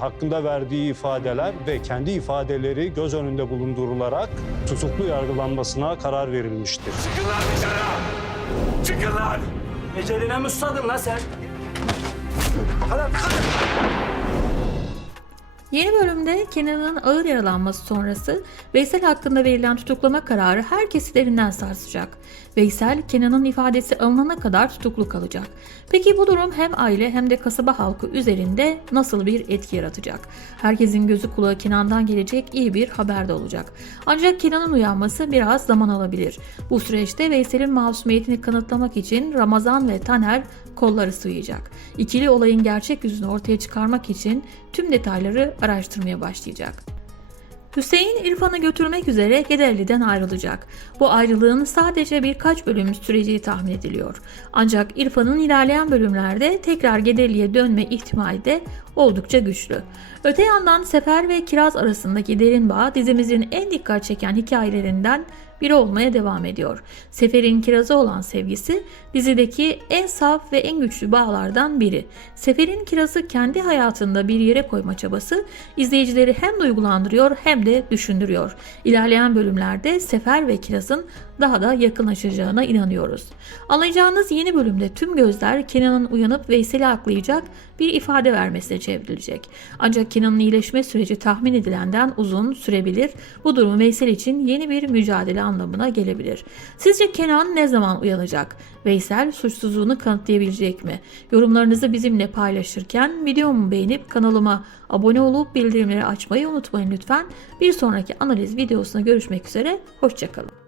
hakkında verdiği ifadeler ve kendi ifadeleri göz önünde bulundurularak tutuklu yargılanmasına karar verilmiştir. Çıkın lan dışarı! Çıkın lan! Eceline mi susadın lan sen? Yeni bölümde Kenan'ın ağır yaralanması sonrası Veysel hakkında verilen tutuklama kararı herkesi derinden sarsacak. Veysel, Kenan'ın ifadesi alınana kadar tutuklu kalacak. Peki bu durum hem aile hem de kasaba halkı üzerinde nasıl bir etki yaratacak? Herkesin gözü kulağı Kenan'dan gelecek iyi bir haber de olacak. Ancak Kenan'ın uyanması biraz zaman alabilir. Bu süreçte Veysel'in masumiyetini kanıtlamak için Ramazan ve Taner kolları sıvayacak. İkili olayın gerçek yüzünü ortaya çıkarmak için tüm detayları araştırmaya başlayacak. Hüseyin İrfan'ı götürmek üzere Gederli'den ayrılacak. Bu ayrılığın sadece birkaç bölüm süreceği tahmin ediliyor. Ancak İrfan'ın ilerleyen bölümlerde tekrar Gederli'ye dönme ihtimali de oldukça güçlü. Öte yandan Sefer ve Kiraz arasındaki derin bağ dizimizin en dikkat çeken hikayelerinden biri olmaya devam ediyor. Sefer'in Kiraz'a olan sevgisi dizideki en saf ve en güçlü bağlardan biri. Sefer'in Kiraz'ı kendi hayatında bir yere koyma çabası izleyicileri hem duygulandırıyor hem de düşündürüyor. İlerleyen bölümlerde Sefer ve Kiraz'ın daha da yakınlaşacağına inanıyoruz. Anlayacağınız yeni bölümde tüm gözler Kenan'ın uyanıp Veysel'i aklayacak bir ifade vermesine çevrilecek. Ancak Kenan'ın iyileşme süreci tahmin edilenden uzun sürebilir. Bu durum Veysel için yeni bir mücadele anlamına gelebilir. Sizce Kenan ne zaman uyanacak? Veysel suçsuzluğunu kanıtlayabilecek mi? Yorumlarınızı bizimle paylaşırken videomu beğenip kanalıma abone olup bildirimleri açmayı unutmayın lütfen. Bir sonraki analiz videosuna görüşmek üzere. Hoşçakalın.